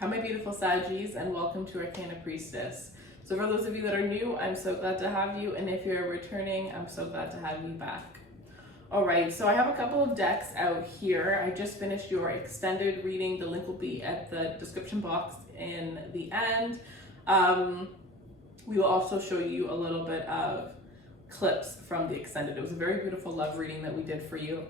Hi my beautiful Saggies, and welcome to Arcana Priestess. So for those of you that are new, I'm so glad to have you, and if you're returning, I'm so glad to have you back. Alright, so I have a couple of decks out here. I just finished your extended reading. The link will be at the description box in the end. We will also show you a little bit of clips from the extended. It was a very beautiful love reading that we did for you.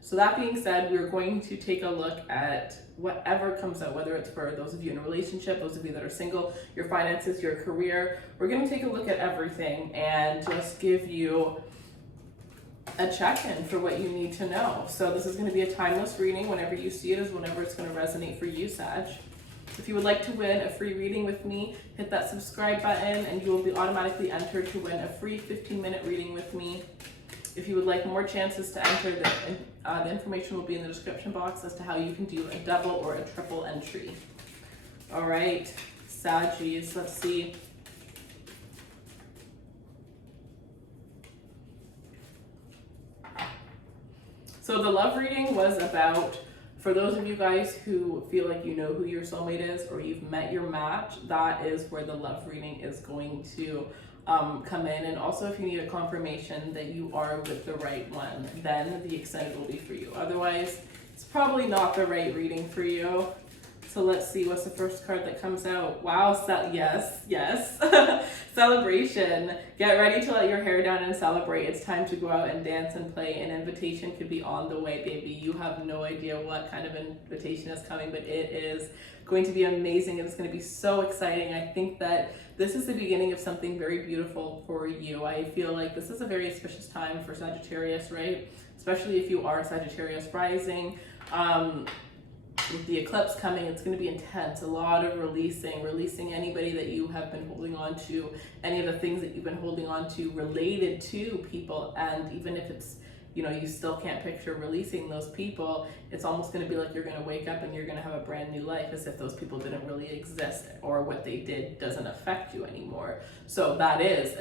So that being said, we're going to take a look at whatever comes out, whether it's for those of you in a relationship, those of you that are single, your finances, your career. We're going to take a look at everything and just give you a check-in for what you need to know. So this is going to be a timeless reading. Whenever you see it is whenever it's going to resonate for you, Sag. If you would like to win a free reading with me, hit that subscribe button and you will be automatically entered to win a free 15-minute reading with me. If you would like more chances to enter, the information will be in the description box as to how you can do a double or a triple entry. All right, Saggies, let's see. So the love reading was about, for those of you guys who feel like you know who your soulmate is or you've met your match, that is where the love reading is going to come in. And also if you need a confirmation that you are with the right one, then the extended will be for you. Otherwise, it's probably not the right reading for you. So let's see, what's the first card that comes out? Wow, yes. Celebration. Get ready to let your hair down and celebrate. It's time to go out and dance and play. An invitation could be on the way, baby. You have no idea what kind of invitation is coming, but it is going to be amazing. It's going to be so exciting. I think that this is the beginning of something very beautiful for you. I feel like this is a very auspicious time for Sagittarius, right? Especially if you are Sagittarius rising. With the eclipse coming, it's going to be intense. A lot of releasing anybody that you have been holding on to, any of the things that you've been holding on to related to people. And even if it's, you know, you still can't picture releasing those people, it's almost going to be like you're going to wake up and you're going to have a brand new life, as if those people didn't really exist or what they did doesn't affect you anymore. So that is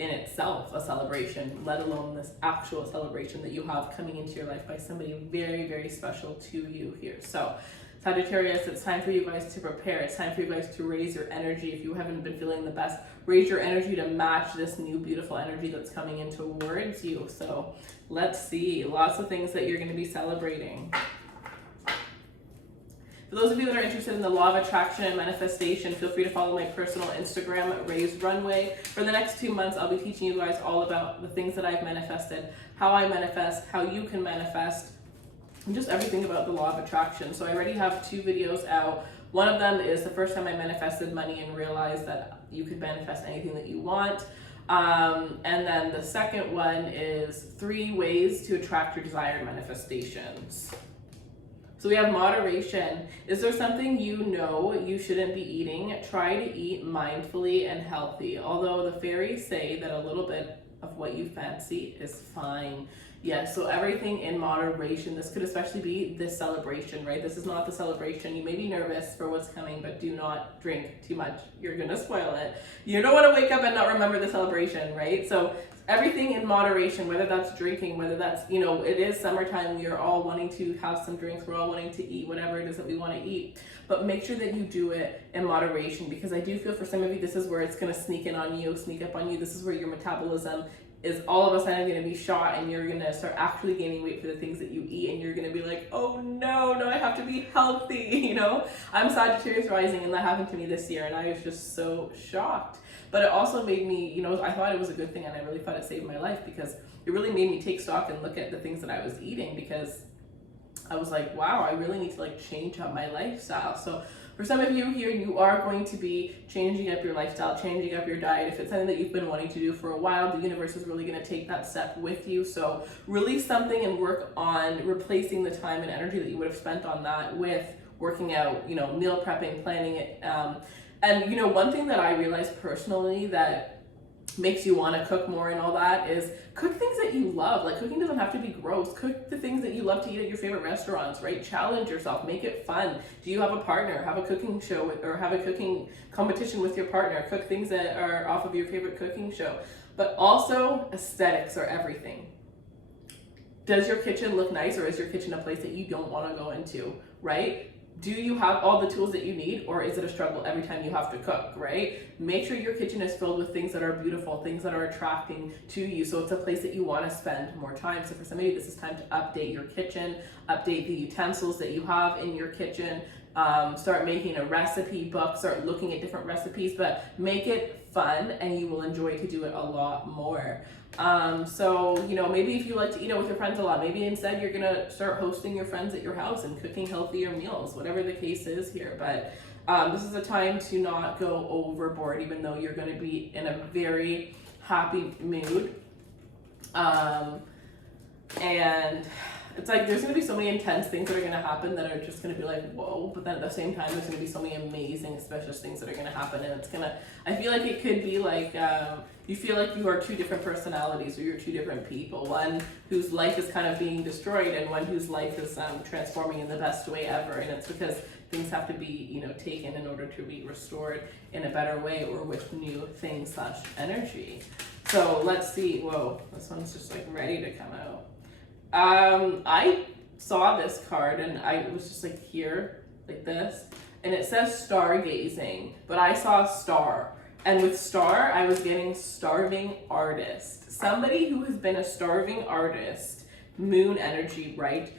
in itself a celebration, let alone this actual celebration that you have coming into your life by somebody very, very special to you here. So Sagittarius, it's time for you guys to prepare. It's time for you guys to raise your energy. If you haven't been feeling the best, raise your energy to match this new beautiful energy that's coming in towards you. So let's see, lots of things that you're going to be celebrating. For those of you that are interested in the law of attraction and manifestation, feel free to follow my personal Instagram, Raised Runway. For the next 2 months, I'll be teaching you guys all about the things that I've manifested, how I manifest, how you can manifest, and just everything about the law of attraction. So I already have 2 videos out. One of them is the first time I manifested money and realized that you could manifest anything that you want. And then the second one is 3 ways to attract your desired manifestations. So we have moderation. Is there something you know you shouldn't be eating? Try to eat mindfully and healthy. Although the fairies say that a little bit of what you fancy is fine. Yes, so everything in moderation. This could especially be this celebration, right? This is not the celebration. You may be nervous for what's coming, but do not drink too much. You're gonna spoil it. You don't wanna wake up and not remember the celebration, right? So everything in moderation, whether that's drinking, whether that's, you know, it is summertime. We are all wanting to have some drinks. We're all wanting to eat whatever it is that we wanna eat. But make sure that you do it in moderation, because I do feel for some of you, this is where it's gonna sneak in on you, sneak up on you. This is where your metabolism is all of a sudden going to be shot, and you're going to start actually gaining weight for the things that you eat, and you're going to be like, oh no, I have to be healthy, you know? I'm Sagittarius rising, and that happened to me this year, and I was just so shocked. But it also made me, you know, I thought it was a good thing, and I really thought it saved my life, because it really made me take stock and look at the things that I was eating, because I was like, wow, I really need to like change up my lifestyle. So for some of you here, you are going to be changing up your lifestyle, changing up your diet. If it's something that you've been wanting to do for a while, the universe is really going to take that step with you. So release something and work on replacing the time and energy that you would have spent on that with working out, you know, meal prepping, planning it. And, you know, one thing that I realized personally that makes you want to cook more and all that is cook things that you love. Like, cooking doesn't have to be gross. Cook the things that you love to eat at your favorite restaurants, right? Challenge yourself, make it fun. Do you have a partner? Have a cooking show or have a cooking competition with your partner. Cook things that are off of your favorite cooking show. But also, aesthetics are everything. Does your kitchen look nice, or is your kitchen a place that you don't want to go into, right? Do you have all the tools that you need, or is it a struggle every time you have to cook, right? Make sure your kitchen is filled with things that are beautiful, things that are attracting to you, so it's a place that you want to spend more time. So for some of you, this is time to update your kitchen, update the utensils that you have in your kitchen, start making a recipe book, start looking at different recipes, but make it fun and you will enjoy to do it a lot more. So, you know, maybe if you like to eat out with your friends a lot, maybe instead you're gonna start hosting your friends at your house and cooking healthier meals, whatever the case is here. But this is a time to not go overboard, even though you're gonna be in a very happy mood. And it's like there's gonna be so many intense things that are gonna happen that are just gonna be like, whoa, but then at the same time there's gonna be so many amazing, special things that are gonna happen, and it's gonna, I feel like it could be like, you feel like you are two different personalities, or you're two different people. One whose life is kind of being destroyed, and one whose life is transforming in the best way ever, and it's because things have to be, you know, taken in order to be restored in a better way, or with new things slash energy. So let's see, whoa, this one's just like ready to come out. I saw this card and I was just like here, like this, and it says stargazing, but I saw a star. And with star, I was getting starving artist. Somebody who has been a starving artist, moon energy, right?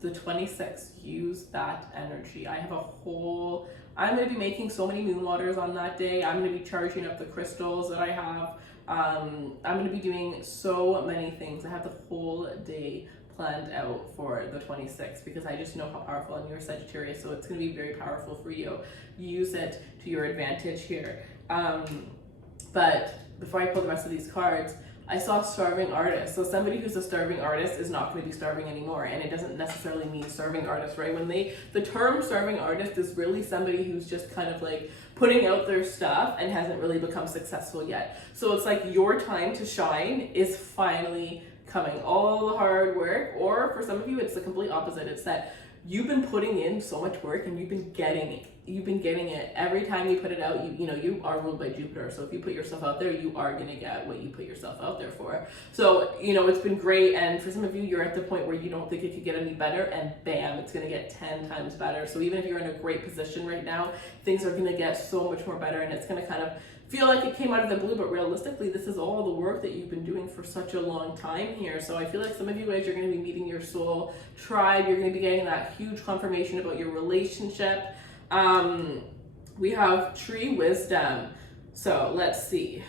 The 26th, use that energy. I have a whole, I'm going to be making so many moon waters on that day. I'm going to be charging up the crystals that I have. I'm going to be doing so many things. I have the whole day planned out for the 26th because I just know how powerful, and you're Sagittarius, so it's going to be very powerful for you. Use it to your advantage here. But before I pull the rest of these cards, I saw starving artist. So somebody who's a starving artist is not going to be starving anymore, and it doesn't necessarily mean starving artist, right? When the term starving artist is really somebody who's just kind of like putting out their stuff and hasn't really become successful yet. So it's like your time to shine is finally coming. All the hard work, or for some of you, it's the complete opposite. It's that you've been putting in so much work and you've been getting it every time you put it out. You know you are ruled by Jupiter, so if you put yourself out there, you are going to get what you put yourself out there for. So you know it's been great, and for some of you, you're at the point where you don't think it could get any better, and bam, it's going to get 10 times better. So even if you're in a great position right now, things are going to get so much more better, and it's going to kind of feel like it came out of the blue, but realistically, this is all the work that you've been doing for such a long time here. So I feel like some of you guys, you're going to be meeting your soul tribe. You're going to be getting that huge confirmation about your relationship. We have tree wisdom. So let's see.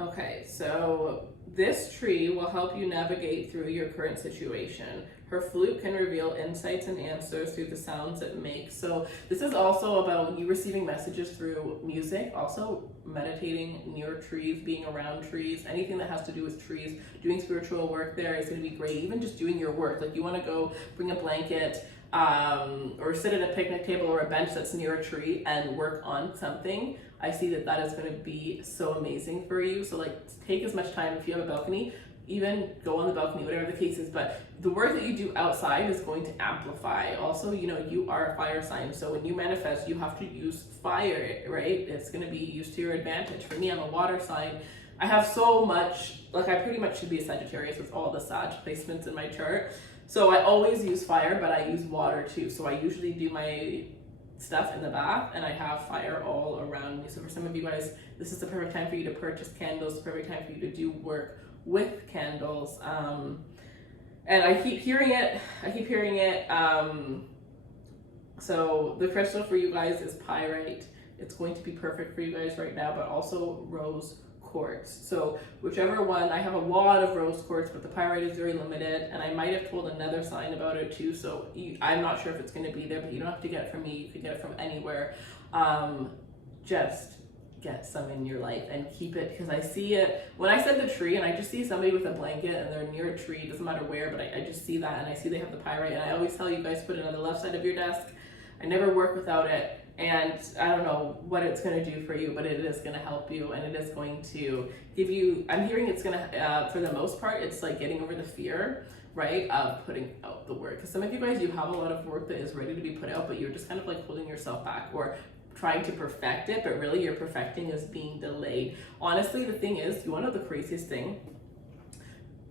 Okay, so this tree will help you navigate through your current situation. Her flute can reveal insights and answers through the sounds it makes. So this is also about you receiving messages through music, also meditating near trees, being around trees, anything that has to do with trees. Doing spiritual work there is going to be great. Even just doing your work, like you want to go bring a blanket or sit at a picnic table or a bench that's near a tree and work on something. I see that that is going to be so amazing for you. So like take as much time, if you have a balcony, even go on the balcony, whatever the case is, but the work that you do outside is going to amplify. Also, you know, you are a fire sign, so when you manifest, you have to use fire, right? It's going to be used to your advantage. For me, I'm a water sign. I have so much, like I pretty much should be a Sagittarius with all the Sag placements in my chart. So I always use fire, but I use water too. So I usually do my stuff in the bath and I have fire all around me. So for some of you guys, this is the perfect time for you to purchase candles, the perfect time for you to do work with candles. And I keep hearing it. So the crystal for you guys is pyrite. It's going to be perfect for you guys right now, but also rose quartz. So whichever one, I have a lot of rose quartz, but the pyrite is very limited, and I might have told another sign about it too. So I'm not sure if it's going to be there, but you don't have to get it from me. You can get it from anywhere. Just get some in your life and keep it, because I see it when I said the tree, and I just see somebody with a blanket and they're near a tree. It doesn't matter where, but I just see that, and I see they have the pyrite, and I always tell you guys put it on the left side of your desk. I never work without it. And I don't know what it's going to do for you, but it is going to help you, and it is going to give you, I'm hearing it's going to, for the most part, it's like getting over the fear, right, of putting out the work. Because some of you guys, you have a lot of work that is ready to be put out, but you're just kind of like holding yourself back or trying to perfect it, but really your perfecting is being delayed. Honestly, the thing is, you want to know the craziest thing?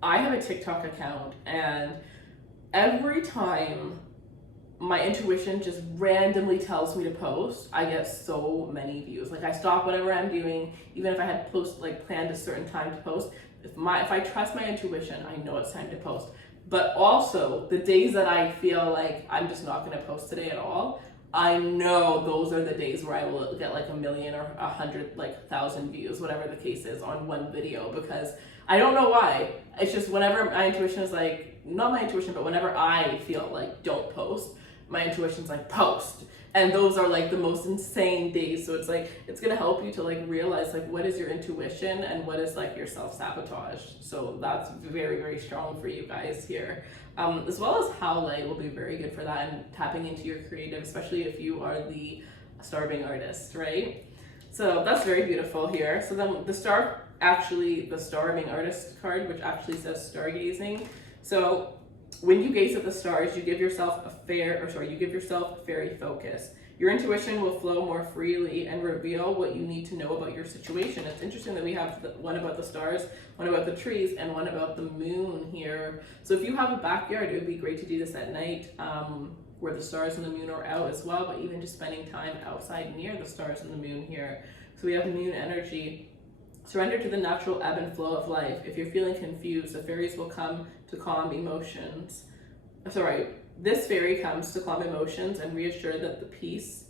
I have a TikTok account, and every time my intuition just randomly tells me to post, I get so many views. Like I stop whatever I'm doing, even if I had planned a certain time to post. If I trust my intuition, I know it's time to post. But also the days that I feel like I'm just not gonna post today at all, I know those are the days where I will get like 1 million or 100,000 views, whatever the case is, on one video, because I don't know why. It's just whenever my intuition is like, not my intuition, but whenever I feel like don't post, my intuition's like post. And those are like the most insane days. So it's like, it's gonna help you to like realize like what is your intuition and what is like your self-sabotage. So that's very, very strong for you guys here. As well as Howley will be very good for that, and tapping into your creative, especially if you are the starving artist, right? So that's very beautiful here. So then the starving artist card, which actually says stargazing. So when you gaze at the stars, you give yourself fairy focus. Your intuition will flow more freely and reveal what you need to know about your situation. It's interesting that we have one about the stars, one about the trees, and one about the moon here. So if you have a backyard, it would be great to do this at night, where the stars and the moon are out as well, but even just spending time outside near the stars and the moon here. So we have moon energy. Surrender to the natural ebb and flow of life. If you're feeling confused, the fairies will come to calm emotions. This fairy comes to calm emotions and reassure that the peace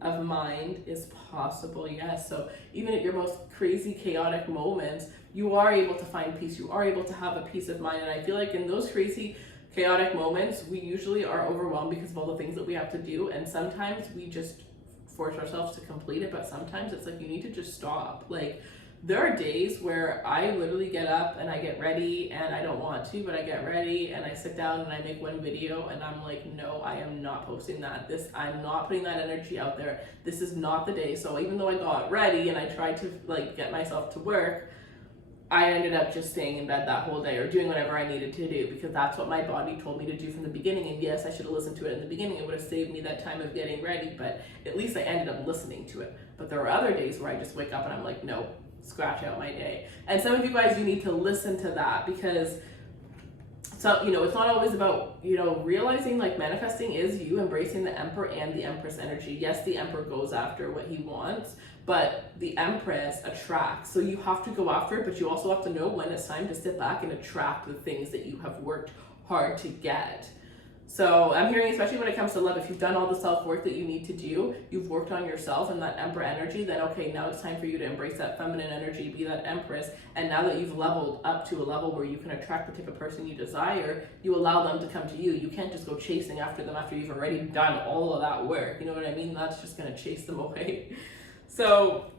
of mind is possible. Yes, so even at your most crazy, chaotic moments, you are able to find peace. You are able to have a peace of mind. And I feel like in those crazy, chaotic moments, we usually are overwhelmed because of all the things that we have to do. And sometimes we just force ourselves to complete it. But sometimes it's like you need to just stop. Like, there are days where I literally get up and I get ready and I don't want to, but I get ready and I sit down and I make one video and I'm like, no, I am not posting that. I'm not putting that energy out there. This is not the day. So even though I got ready and I tried to like get myself to work, I ended up just staying in bed that whole day or doing whatever I needed to do, because that's what my body told me to do from the beginning. And yes, I should have listened to it in the beginning. It would have saved me that time of getting ready, but at least I ended up listening to it. But there are other days where I just wake up and I'm like, no, scratch out my day. And some of you guys, you need to listen to that, because it's not always about, realizing like manifesting is you embracing the Emperor and the Empress energy. Yes, the Emperor goes after what he wants, but the Empress attracts. So you have to go after it, but you also have to know when it's time to sit back and attract the things that you have worked hard to get. So I'm hearing, especially when it comes to love, if you've done all the self-work that you need to do, you've worked on yourself and that Emperor energy, then okay, now it's time for you to embrace that feminine energy, be that Empress. And now that you've leveled up to a level where you can attract the type of person you desire, you allow them to come to you. You can't just go chasing after them after you've already done all of that work. You know what I mean? That's just going to chase them away. So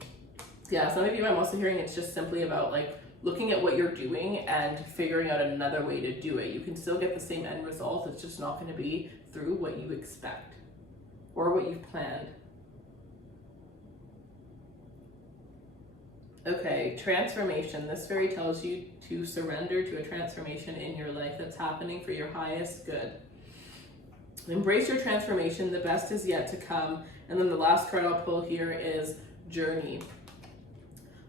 yeah, some of you, I'm also hearing it's just simply about like looking at what you're doing and figuring out another way to do it. You can still get the same end result. It's just not going to be through what you expect or what you've planned. Okay, transformation. This fairy tells you to surrender to a transformation in your life that's happening for your highest good. Embrace your transformation. The best is yet to come. And then the last card I'll pull here is journey.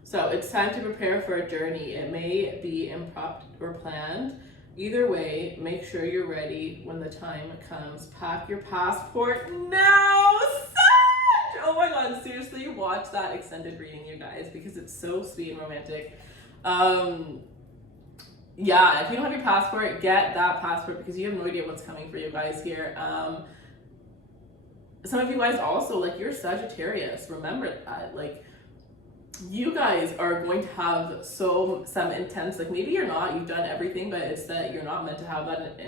So it's time to prepare for a journey. It may be impromptu or planned. Either way, make sure you're ready when the time comes. Pack your passport now. Sag! Oh my God, seriously, watch that extended reading, you guys, because it's so sweet and romantic. Yeah, if you don't have your passport, get that passport, because you have no idea what's coming for you guys here. Some of you guys also, like, you're Sagittarius. Remember that. Like, you guys are going to have some intense, like maybe you're not, you've done everything, but it's that you're not meant to have that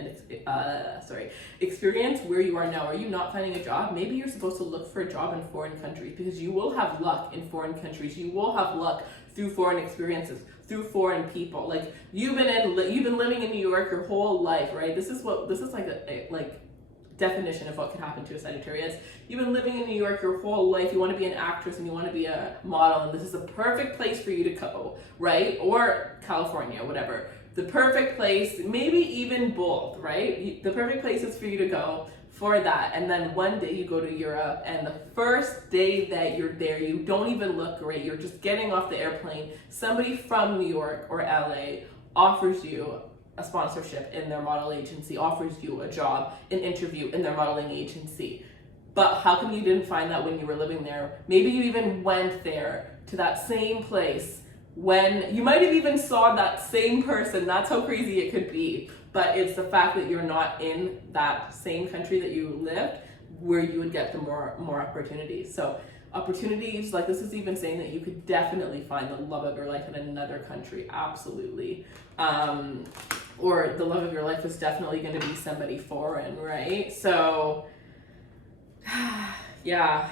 experience where you are now. Are you not finding a job? Maybe you're supposed to look for a job in foreign countries, because you will have luck in foreign countries. You will have luck through foreign experiences, through foreign people. Like you've been living in New York your whole life, right? This is like a definition of what could happen to a Sagittarius. You've been living in New York your whole life. You want to be an actress and you want to be a model, and this is the perfect place for you to go, right? Or California, whatever. The perfect place, maybe even both, right? The perfect places for you to go for that. And then one day you go to Europe, and the first day that you're there, you don't even look great. You're just getting off the airplane. Somebody from New York or LA offers you a sponsorship in their model agency, offers you a job, an interview in their modeling agency. But how come you didn't find that when you were living there? Maybe you even went there to that same place when you might have even saw that same person. That's how crazy it could be. But it's the fact that you're not in that same country that you lived where you would get the more opportunities. So opportunities, like this is even saying that you could definitely find the love of your life in another country, absolutely. Or the love of your life is definitely going to be somebody foreign, right? So yeah,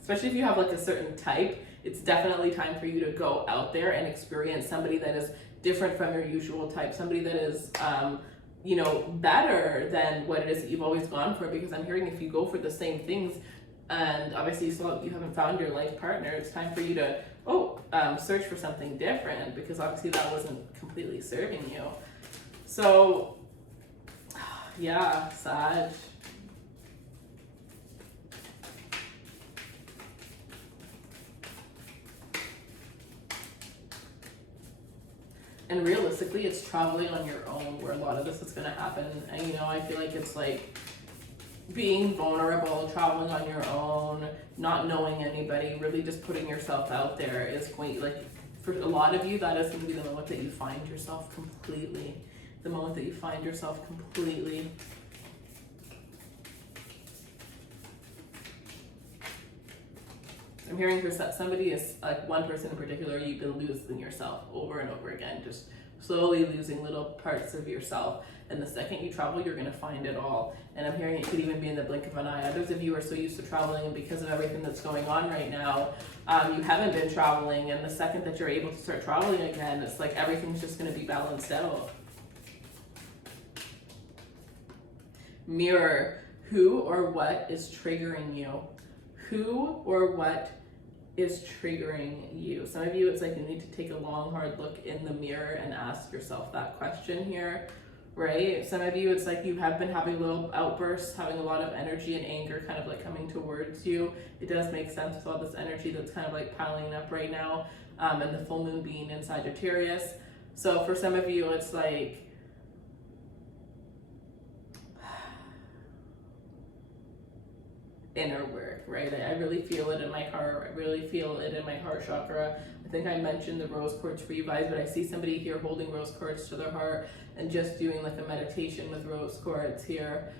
especially if you have like a certain type, it's definitely time for you to go out there and experience somebody that is different from your usual type, somebody that is you know, better than what it is that you've always gone for. Because I'm hearing if you go for the same things and obviously you haven't found your life partner, it's time for you to search for something different, because obviously that wasn't completely serving you. So yeah, Sag. And realistically, it's traveling on your own where a lot of this is going to happen. And, you know, I feel like it's like being vulnerable, traveling on your own, not knowing anybody, really just putting yourself out there is going, like, for a lot of you, that is going to be the moment that you find yourself completely. The moment that you find yourself completely. I'm hearing for somebody is like one person in particular you've been losing yourself over and over again, just slowly losing little parts of yourself. And the second you travel, you're going to find it all. And I'm hearing it could even be in the blink of an eye. Others of you are so used to traveling, and because of everything that's going on right now, you haven't been traveling. And the second that you're able to start traveling again, it's like everything's just going to be balanced out. Mirror, who or what is triggering you? Who or what is triggering you? Some of you, it's like you need to take a long, hard look in the mirror and ask yourself that question here, right? Some of you, it's like you have been having little outbursts, having a lot of energy and anger kind of like coming towards you. It does make sense with all this energy that's kind of like piling up right now, and the full moon being in Sagittarius. So for some of you, it's like, inner work, right? I really feel it in my heart. I really feel it in my heart chakra. I think I mentioned the rose quartz for you guys, but I see somebody here holding rose quartz to their heart and just doing like a meditation with rose quartz here,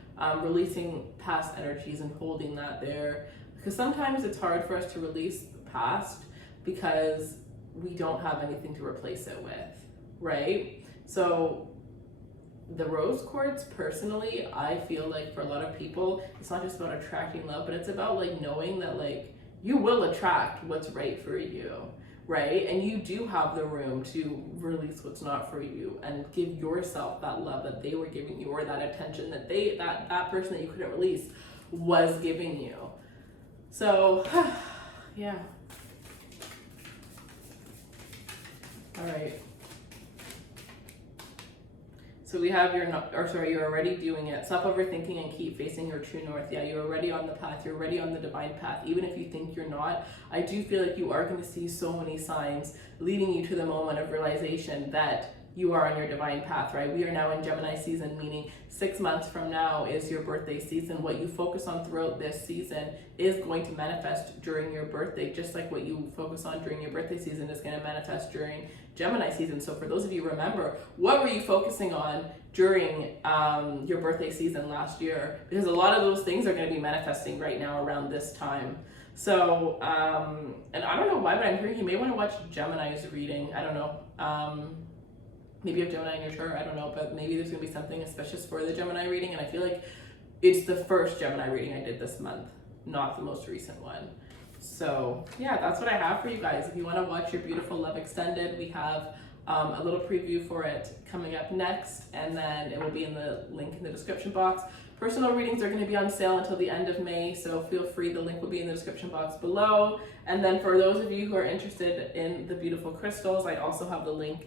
releasing past energies and holding that there. Because sometimes it's hard for us to release the past because we don't have anything to replace it with, right? So the rose quartz, personally, I feel like for a lot of people, it's not just about attracting love, but it's about like knowing that like you will attract what's right for you, right? And you do have the room to release what's not for you and give yourself that love that they were giving you, or that attention that that person that you couldn't release was giving you. So yeah. All right. So we have you're already doing it. Stop overthinking and keep facing your true north. Yeah, you're already on the path. You're already on the divine path. Even if you think you're not, I do feel like you are going to see so many signs leading you to the moment of realization that you are on your divine path, right? We are now in Gemini season, meaning 6 months from now is your birthday season. What you focus on throughout this season is going to manifest during your birthday, just like what you focus on during your birthday season is going to manifest during Gemini season. So for those of you, remember, what were you focusing on during your birthday season last year? Because a lot of those things are going to be manifesting right now around this time. So, and I don't know why, but I'm hearing you may want to watch Gemini's reading. I don't know. Maybe you have Gemini in your chart, I don't know, but maybe there's going to be something auspicious for the Gemini reading. And I feel like it's the first Gemini reading I did this month, not the most recent one. So yeah, that's what I have for you guys. If you want to watch your beautiful love extended, we have a little preview for it coming up next, and then it will be in the link in the description box. Personal readings are going to be on sale until the end of May, so feel free, the link will be in the description box below. And then for those of you who are interested in the beautiful crystals, I also have the link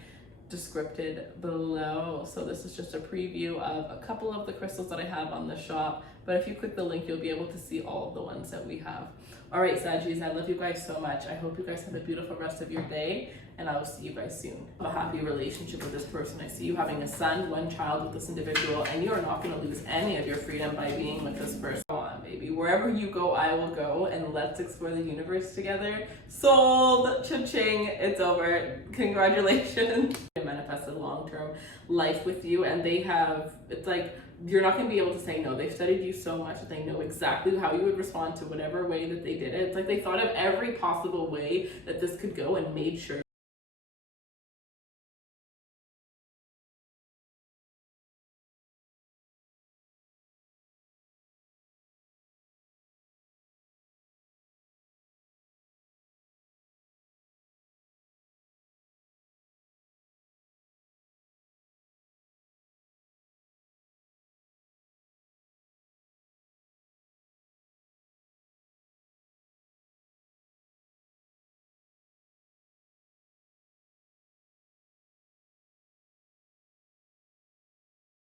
descripted below. So this is just a preview of a couple of the crystals that I have on the shop. But if you click the link, you'll be able to see all of the ones that we have. All right, Saggies, I love you guys so much. I hope you guys have a beautiful rest of your day, and I will see you guys soon. A happy relationship with this person. I see you having a son, one child with this individual, and you are not going to lose any of your freedom by being with this person. Go on, baby. Wherever you go, I will go, and let's explore the universe together. Sold! Cha-ching! It's over. Congratulations. They manifested long-term life with you, and they have, it's like, you're not going to be able to say no. They've studied you so much that they know exactly how you would respond to whatever way that they did it. It's like they thought of every possible way that this could go and made sure